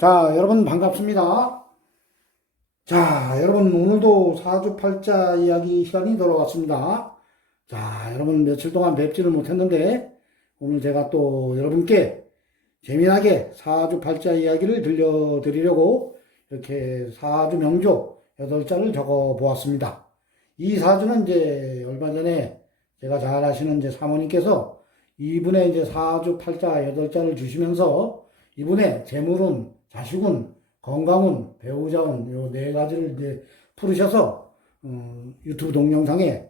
자, 여러분 반갑습니다. 자, 여러분 오늘도 사주팔자 이야기 시간이 돌아왔습니다. 자, 여러분 며칠 동안 뵙지를 못했는데 오늘 제가 또 여러분께 재미나게 사주팔자 이야기를 들려드리려고 이렇게 사주 명조 8자를 적어 보았습니다. 이 사주는 이제 얼마 전에 제가 잘 아시는 이제 사모님께서 이분의 이제 사주팔자 8자를 주시면서 이분의 재물운, 자식운, 건강운, 배우자운 요 네 가지를 이제 풀으셔서 유튜브 동영상에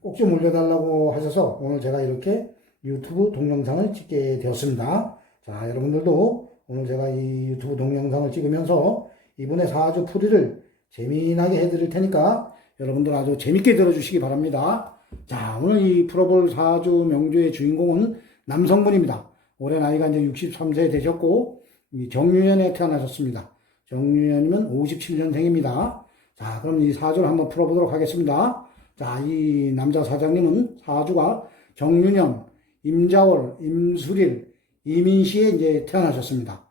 꼭 좀 올려달라고 하셔서 오늘 제가 이렇게 유튜브 동영상을 찍게 되었습니다. 자, 여러분들도 오늘 제가 이 유튜브 동영상을 찍으면서 이분의 사주 풀이를 재미나게 해드릴 테니까 여러분들 아주 재밌게 들어주시기 바랍니다. 자, 오늘 이 풀어볼 사주 명조의 주인공은 남성분입니다. 올해 나이가 이제 63세 되셨고 정유년에 태어나셨습니다. 정유년이면 57년생입니다. 자, 그럼 이 사주를 한번 풀어보도록 하겠습니다. 자, 이 남자 사장님은 사주가 정유년, 임자월, 임술일, 이민시에 이제 태어나셨습니다.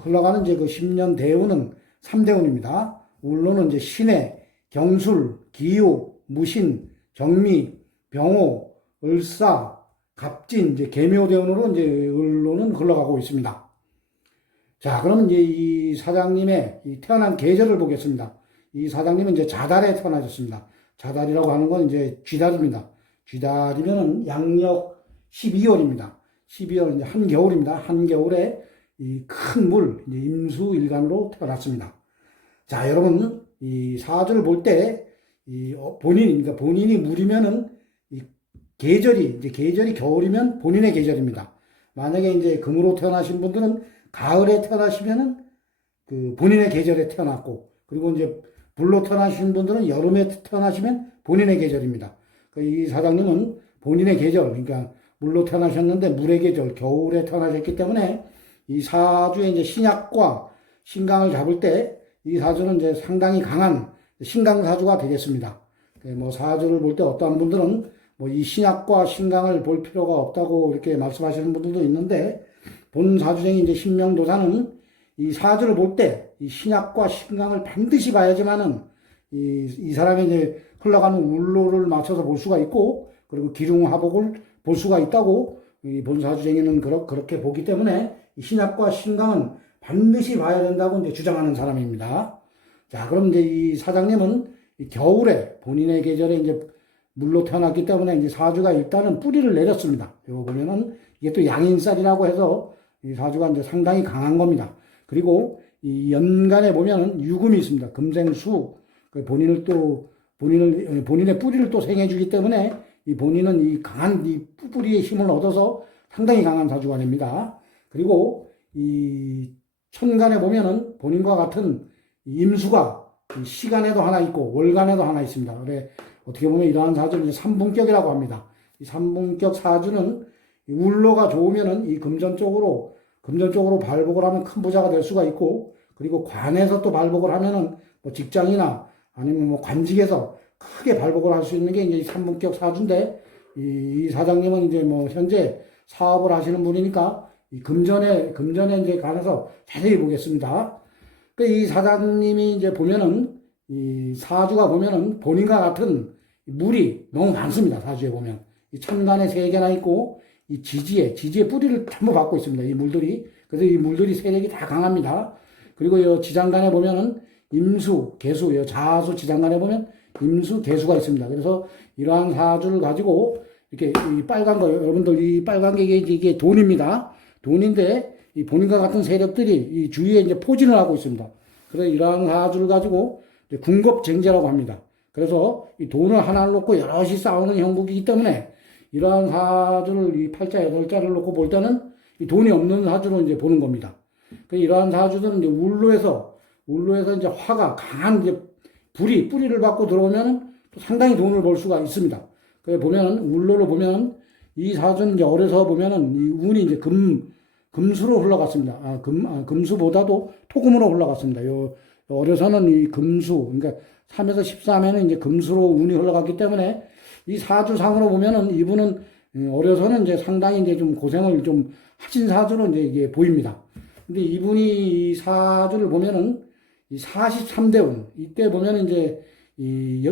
흘러가는 이제 그 10년 대운은 3대운입니다. 울로는 이제 신해, 경술, 기유, 무신, 정미, 병호, 을사, 갑진, 이제 계묘대운으로 이제 을로는 흘러가고 있습니다. 자, 그러면 이제 이 사장님의 이 태어난 계절을 보겠습니다. 이 사장님은 이제 자달에 태어나셨습니다. 자달이라고 하는 건 이제 쥐달입니다. 쥐달이면은 양력 12월입니다. 12월 이제 한겨울입니다. 한겨울에 이 큰 물, 이제 임수일간으로 태어났습니다. 자, 여러분, 이 사주를 볼 때, 그러니까 본인이 물이면은 이 계절이 겨울이면 본인의 계절입니다. 만약에 이제 금으로 태어나신 분들은 가을에 태어나시면은 그 본인의 계절에 태어났고, 그리고 이제 불로 태어나신 분들은 여름에 태어나시면 본인의 계절입니다. 이 사장님은 본인의 계절, 그러니까 물로 태어나셨는데 물의 계절, 겨울에 태어나셨기 때문에 이 사주의 이제 신약과 신강을 잡을 때 이 사주는 이제 상당히 강한 신강 사주가 되겠습니다. 뭐 사주를 볼 때 어떠한 분들은 뭐 이 신약과 신강을 볼 필요가 없다고 이렇게 말씀하시는 분들도 있는데 본 사주쟁이 이제 신명도사는 이 사주를 볼 때 이 신약과 신강을 반드시 봐야지만은 이 사람의 이제 흘러가는 울로를 맞춰서 볼 수가 있고 그리고 기중하복을 볼 수가 있다고 이 본 사주쟁이는 그렇게 보기 때문에 이 신약과 신강은 반드시 봐야 된다고 이제 주장하는 사람입니다. 자, 그럼 이제 이 사장님은 이 겨울에 본인의 계절에 이제 물로 태어났기 때문에 이제 사주가 일단은 뿌리를 내렸습니다. 이거 보면은 이게 또 양인살이라고 해서 이 사주가 이제 상당히 강한 겁니다. 그리고 이 연간에 보면은 유금이 있습니다. 금생수. 본인의 뿌리를 또 생해주기 때문에 이 본인은 이 강한 이 뿌리의 힘을 얻어서 상당히 강한 사주가 됩니다. 그리고 이 천간에 보면은 본인과 같은 임수가 시간에도 하나 있고 월간에도 하나 있습니다. 그래 어떻게 보면 이러한 사주를 이제 삼분격이라고 합니다. 이 삼분격 사주는 울로가 좋으면은 이 금전 쪽으로 발복을 하면 큰 부자가 될 수가 있고, 그리고 관에서 또 발복을 하면은 뭐 직장이나 아니면 뭐 관직에서 크게 발복을 할 수 있는 게 이제 이 삼분격 사주인데, 이 사장님은 이제 뭐 현재 사업을 하시는 분이니까 이 금전에 이제 관해서 자세히 보겠습니다. 이 사장님이 이제 보면은 이 사주가 보면은 본인과 같은 물이 너무 많습니다. 사주에 보면 이 천간에 3개나 있고 이 지지에 뿌리를 전부 받고 있습니다. 이 물들이. 그래서 이 물들이 세력이 다 강합니다. 그리고 이 지장간에 보면은 임수, 개수, 자수 지장간에 보면 임수, 개수가 있습니다. 그래서 이러한 사주를 가지고 이렇게 이 빨간 거, 여러분들 이 빨간 게 이게 돈입니다. 돈인데 이 본인과 같은 세력들이 이 주위에 이제 포진을 하고 있습니다. 그래서 이러한 사주를 가지고 군겁쟁제라고 합니다. 그래서 이 돈을 하나를 놓고 여럿이 싸우는 형국이기 때문에 이러한 사주를 이 팔자 8자를 놓고 볼 때는 이 돈이 없는 사주로 이제 보는 겁니다. 이러한 사주들은 이제 울로에서 이제 화가 강한 이제 뿌리를 받고 들어오면 상당히 돈을 벌 수가 있습니다. 그래 보면은 울로를 보면 이 사주는 이제 어려서 보면은 이 운이 이제 금수로 흘러갔습니다. 금수보다도 토금으로 흘러갔습니다. 어려서는 이 금수, 그러니까 3에서 13에는 이제 금수로 운이 흘러갔기 때문에 이 사주상으로 보면은 이분은 어려서는 이제 상당히 이제 좀 고생을 좀 하신 사주로 이제 이게 보입니다. 근데 이분이 이 사주를 보면은 이 43대운, 이때 보면은 이제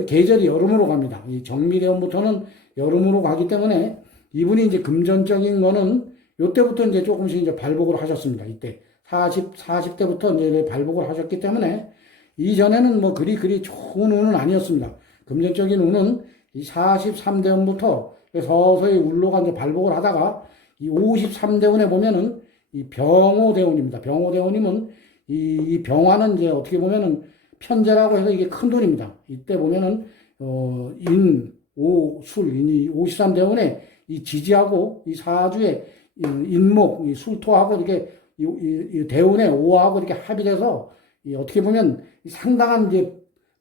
계절이 여름으로 갑니다. 이 정미대운부터는 여름으로 가기 때문에 이분이 이제 금전적인 거는 요때부터 이제 조금씩 이제 발복을 하셨습니다. 이때 40대부터 이제 발복을 하셨기 때문에 이전에는 뭐 그리 좋은 운은 아니었습니다. 금전적인 운은 이 43대운부터 서서히 울로가 이제 발복을 하다가 이 53대운에 보면은 이 병호대운입니다. 병호대운이면 이 병화는 이제 어떻게 보면은 편제라고 해서 이게 큰 돈입니다. 이때 보면은 인이 53대운에 이 지지하고 이 사주에 인목, 이 술토하고 이렇게 이 대운에 오하고 이렇게 합의돼서 어떻게 보면 상당한 이제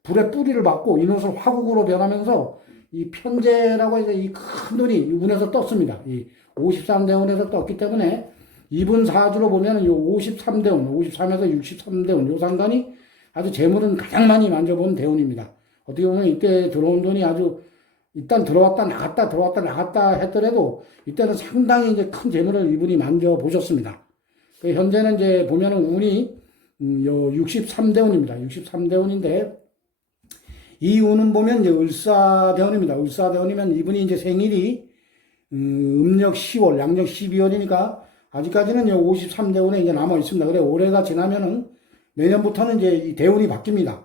불의 뿌리를 받고 인옷을 화국으로 변하면서 이 편제라고 해서 이 큰 돈이 운에서 떴습니다. 이 53대운에서 떴기 때문에 이분 사주로 보면 이 53대운, 53에서 63대운 요 상단이 아주 재물은 가장 많이 만져본 대운입니다. 어떻게 보면 이때 들어온 돈이 아주 일단 들어왔다 나갔다 했더라도 이때는 상당히 이제 큰 재물을 이분이 만져보셨습니다. 현재는 이제 보면은 운이 63대운입니다. 63대운인데 이 운은 보면 이제 을사대운입니다. 을사대운이면 이분이 이제 생일이 음력 10월, 양력 12월이니까 아직까지는 53대운에 이제 남아 있습니다. 그래 올해가 지나면은 내년부터는 이제 이 대운이 바뀝니다.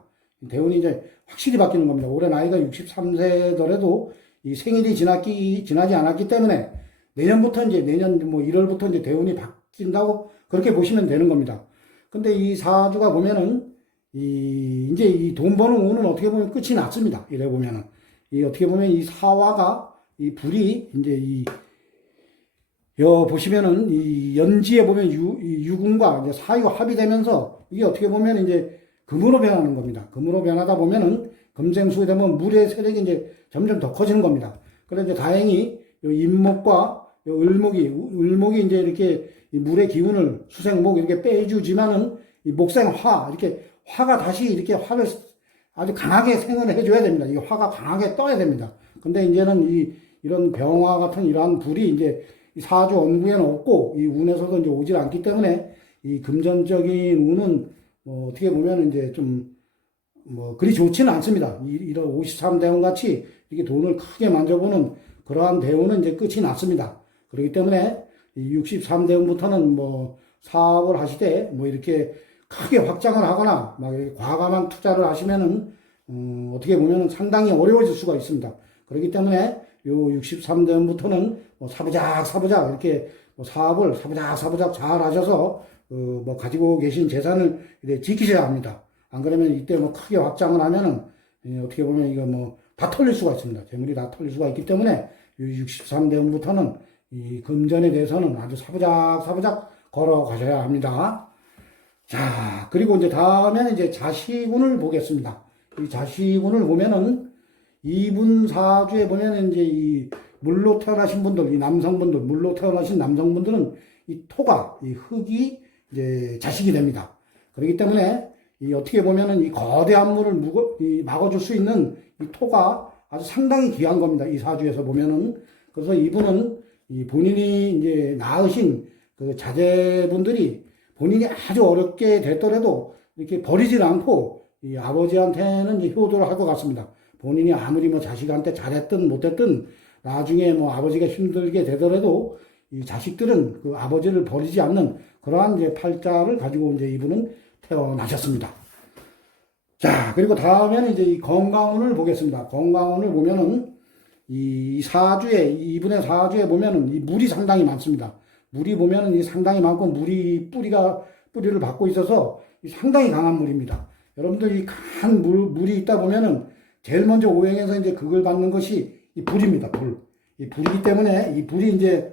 대운이 이제 확실히 바뀌는 겁니다. 올해 나이가 63세더라도 이 생일이 지나지 않았기 때문에 내년부터 이제 내년 뭐 1월부터 이제 대운이 바뀐다고 그렇게 보시면 되는 겁니다. 근데 이 사주가 보면은 이제 이 돈 버는 운은 어떻게 보면 끝이 났습니다. 이래 보면은 어떻게 보면 이 사화가 이 불이 이제 보시면은 이 연지에 보면 유군과 이제 사유가 합의되면서 이게 어떻게 보면 이제 금으로 변하는 겁니다. 금으로 변하다 보면은 금생수에 되면 물의 세력이 이제 점점 더 커지는 겁니다. 그래서 이제 다행히 인목과 을목이 이제 이렇게 물의 기운을 수생목 이렇게 빼주지만은 이 목생화 이렇게 화가 다시 이렇게 화를 아주 강하게 생을 해줘야 됩니다. 이 화가 강하게 떠야 됩니다. 근데 이제는 이런 병화 같은 이러한 불이 이제 사주 원구에는 없고 이 운에서도 이제 오질 않기 때문에 이 금전적인 운은 어떻게 보면 이제 좀 그리 좋지는 않습니다. 이런 53대운 같이 이렇게 돈을 크게 만져보는 그러한 대운은 이제 끝이 났습니다. 그렇기 때문에 이 63대운부터는 사업을 하실 때 이렇게 크게 확장을 하거나 막 과감한 투자를 하시면은 어떻게 보면 상당히 어려워질 수가 있습니다. 그렇기 때문에 요 63대운부터는 사부작 이렇게 사업을 사부작 잘 하셔서 가지고 계신 재산을 지키셔야 합니다. 안 그러면 이때 크게 확장을 하면은 어떻게 보면 이거 다 털릴 수가 있습니다. 재물이 다 털릴 수가 있기 때문에 63대운부터는 이 금전에 대해서는 아주 사부작 걸어 가셔야 합니다. 자, 그리고 이제 다음에는 이제 자식운을 보겠습니다. 이 자식운을 보면은 이분 사주에 보면은 이제 이 물로 태어나신 분들, 이 남성분들, 물로 태어나신 남성분들은 이 토가, 이 흙이 이제 자식이 됩니다. 그렇기 때문에 어떻게 보면은 이 거대한 물을 막아줄 수 있는 이 토가 아주 상당히 귀한 겁니다. 이 사주에서 보면은. 그래서 이분은 본인이 이제 낳으신 그 자제분들이 본인이 아주 어렵게 됐더라도 이렇게 버리질 않고 이 아버지한테는 이제 효도를 할 것 같습니다. 본인이 아무리 자식한테 잘했든 못했든 나중에 아버지가 힘들게 되더라도 이 자식들은 그 아버지를 버리지 않는 그러한 이제 팔자를 가지고 이제 이분은 태어나셨습니다. 자, 그리고 다음에는 이제 이 건강운을 보겠습니다. 건강운을 보면은 이분의 사주에 보면은 이 물이 상당히 많습니다. 물이 보면은 상당히 많고 뿌리를 받고 있어서 상당히 강한 물입니다. 여러분들 이 강한 물이 있다 보면은 제일 먼저 오행에서 이제 그걸 받는 것이 이 불입니다. 불. 이 불이기 때문에 이 불이 이제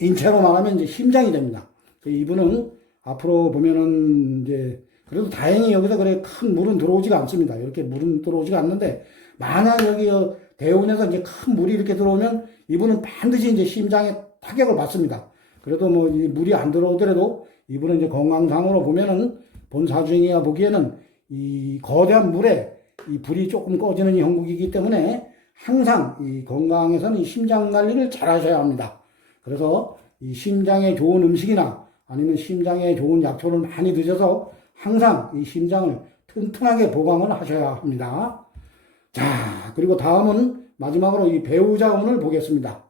인체로 말하면 이제 심장이 됩니다. 이분은 앞으로 보면은 이제 그래도 다행히 여기서 그래 큰 물은 들어오지가 않습니다. 이렇게 물은 들어오지가 않는데 만약 여기 대운에서 이제 큰 물이 이렇게 들어오면 이분은 반드시 이제 심장에 타격을 받습니다. 그래도 이 물이 안 들어오더라도 이분은 이제 건강상으로 보면은 본 사주행위가 보기에는 이 거대한 물에 이 불이 조금 꺼지는 형국이기 때문에 항상 이 건강에서는 이 심장 관리를 잘 하셔야 합니다. 그래서 이 심장에 좋은 음식이나 아니면 심장에 좋은 약초를 많이 드셔서 항상 이 심장을 튼튼하게 보강을 하셔야 합니다. 자, 그리고 다음은 마지막으로 이 배우자운을 보겠습니다.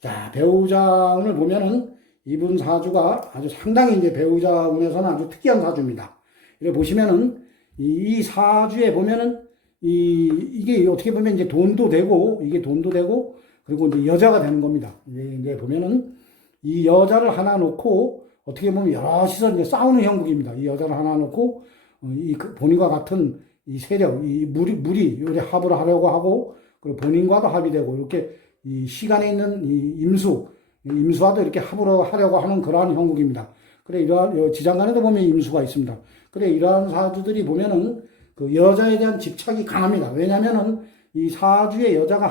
자, 배우자운을 보면은 이분 사주가 아주 상당히 이제 배우자운에서는 아주 특이한 사주입니다. 이래 보시면은 이 사주에 보면은 이게 어떻게 보면 이제 돈도 되고, 이게 돈도 되고, 그리고 이제 여자가 되는 겁니다. 이제 보면은 이 여자를 하나 놓고 어떻게 보면 여럿이서 이제 싸우는 형국입니다. 이 여자를 하나 놓고 본인과 같은 이 세력, 이 물이 이렇게 합을 하려고 하고, 그리고 본인과도 합이 되고, 이렇게 이 시간에 있는 이 임수와도 이렇게 합을 하려고 하는 그러한 형국입니다. 그래, 이러한 지장간에도 보면 임수가 있습니다. 그래, 이러한 사주들이 보면은 그 여자에 대한 집착이 강합니다. 왜냐면은 이 사주에 여자가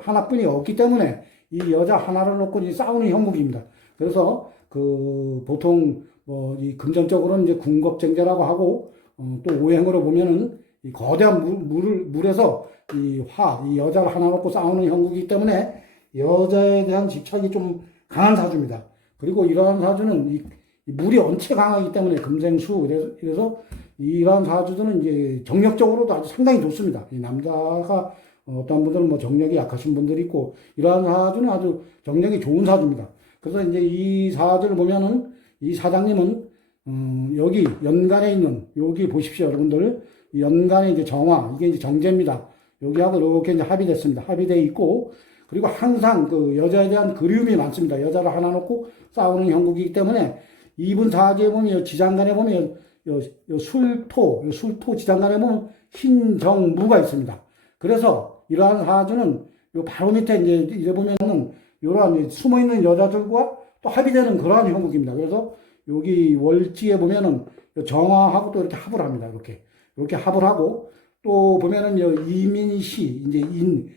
하나뿐이 없기 때문에 이 여자 하나를 놓고 이제 싸우는 형국입니다. 그래서 그 보통 뭐 이 금전적으로는 이제 궁겁쟁제라고 하고, 또 오행으로 보면은 이 거대한 물에서 이 여자를 하나 놓고 싸우는 형국이기 때문에 여자에 대한 집착이 좀 강한 사주입니다. 그리고 이러한 사주는 이 물이 원체 강하기 때문에 금생수, 그래서 이러한 사주들은 이제 정력적으로도 아주 상당히 좋습니다. 이 남자가 어떤 분들은 뭐 정력이 약하신 분들이 있고, 이러한 사주는 아주 정력이 좋은 사주입니다. 그래서 이제 이 사주를 보면은 이 사장님은 여기 연간에 있는, 여기 보십시오, 여러분들. 연간에 이제 정화, 이게 이제 정제입니다. 여기하고 이렇게 이제 합의됐습니다. 합의되어 있고, 그리고 항상 그 여자에 대한 그리움이 많습니다. 여자를 하나 놓고 싸우는 형국이기 때문에 이분 사주에 보면 지장간에 보면 술토 지장간에 보면 흰정무가 있습니다. 그래서 이러한 사주는 요 바로 밑에 이제 보면은 이러한 숨어 있는 여자들과 또 합의되는 그러한 형국입니다. 그래서 여기 월지에 보면은 정화하고 또 이렇게 합을 합니다. 이렇게 합을 하고, 또 보면은 이민시 이제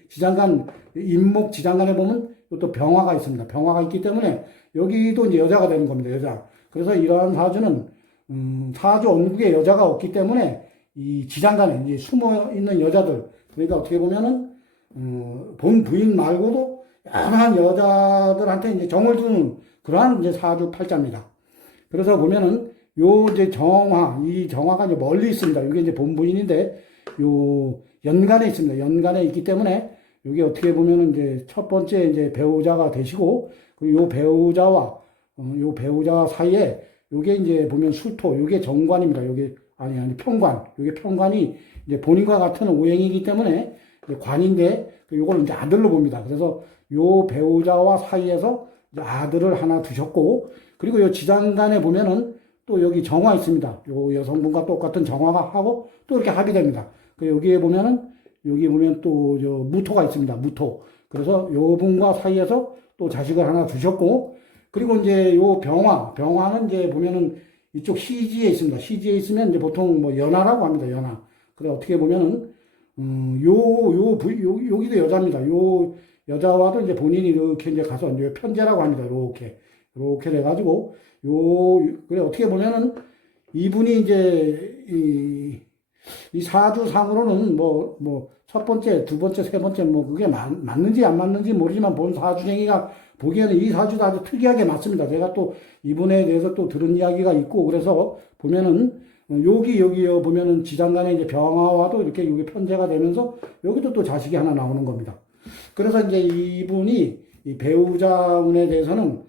지장간 인목 지장간에 보면 또 병화가 있습니다. 병화가 있기 때문에 여기도 이제 여자가 되는 겁니다. 여자. 그래서 이러한 사주는 사주 원국에 여자가 없기 때문에 이 지장간에 이제 숨어 있는 여자들, 그러니까 어떻게 보면은 본 부인 말고도 여러 여자들한테 이제 정을 두는 그러한 이제 사주 팔자입니다. 그래서 보면은 이제 이 정화가 이제 멀리 있습니다. 이게 이제 본부인인데, 요 연간에 있습니다. 연간에 있기 때문에, 이게 어떻게 보면은 이제 첫 번째 이제 배우자가 되시고, 그리고 요 배우자 사이에, 요게 이제 보면 술토, 요게 정관입니다. 요게, 아니, 평관. 요게 평관이 이제 본인과 같은 오행이기 때문에, 이제 관인데, 요걸 이제 아들로 봅니다. 그래서 요 배우자와 사이에서 이제 아들을 하나 두셨고, 그리고 요 지장간에 보면은, 또 여기 정화 있습니다. 요 여성분과 똑같은 정화가 하고 또 이렇게 합의됩니다. 여기 보면 또 무토가 있습니다. 무토. 그래서 요 분과 사이에서 또 자식을 하나 두셨고, 그리고 이제 요 병화는 이제 보면은 이쪽 시지에 있습니다. 시지에 있으면 이제 보통 뭐 연하라고 합니다. 연하. 그래 어떻게 보면은 여기도 여자입니다. 요 여자와도 이제 본인이 이렇게 이제 가서 이제 편제라고 합니다. 이렇게 돼가지고 그래 어떻게 보면은 이분이 이제 이 사주상으로는 첫 번째, 두 번째, 세 번째 그게 맞는지 안 맞는지 모르지만 본 사주쟁이가 보기에는 이 사주도 아주 특이하게 맞습니다. 제가 또 이분에 대해서 또 들은 이야기가 있고, 그래서 보면은 여기 보면은 지장간에 이제 병화와도 이렇게 여기 편제가 되면서 여기도 또 자식이 하나 나오는 겁니다. 그래서 이제 이분이 이 배우자운에 대해서는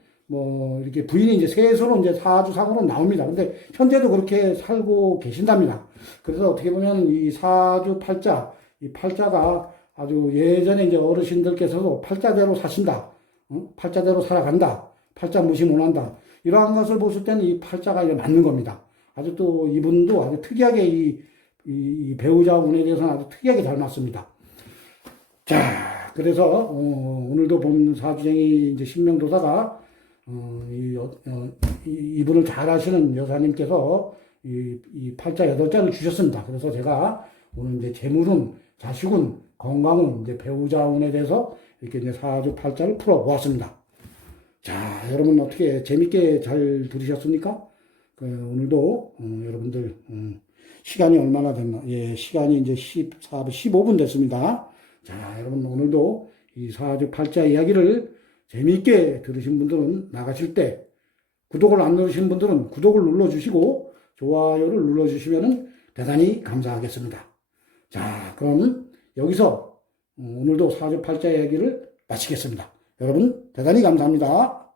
이렇게 부인이 이제 셋으로 이제 사주상으로 나옵니다. 근데 현재도 그렇게 살고 계신답니다. 그래서 어떻게 보면 이 사주 팔자, 이 팔자가 아주 예전에 이제 어르신들께서도 팔자대로 사신다. 팔자대로 살아간다. 팔자 무시 못한다. 이러한 것을 보실 때는 이 팔자가 이제 맞는 겁니다. 아주 또 이분도 아주 특이하게 이 배우자 운에 대해서는 아주 특이하게 잘 맞습니다. 자, 그래서 오늘도 본 사주쟁이 이제 신명도사가 이분을 잘 아시는 여사님께서 이 팔자 8장을 주셨습니다. 그래서 제가 오늘 이제 재물운, 자식운, 건강운, 이제 배우자운에 대해서 이렇게 이제 사주 팔자를 풀어 보았습니다. 자, 여러분 어떻게 재밌게 잘 들으셨습니까? 오늘도 여러분들 시간이 얼마나 됐나? 예, 시간이 이제 15분 됐습니다. 자, 여러분 오늘도 이 사주 팔자 이야기를 재미있게 들으신 분들은 나가실 때 구독을 안 누르신 분들은 구독을 눌러주시고 좋아요를 눌러주시면 대단히 감사하겠습니다. 자, 그럼 여기서 오늘도 사주팔자 이야기를 마치겠습니다. 여러분 대단히 감사합니다.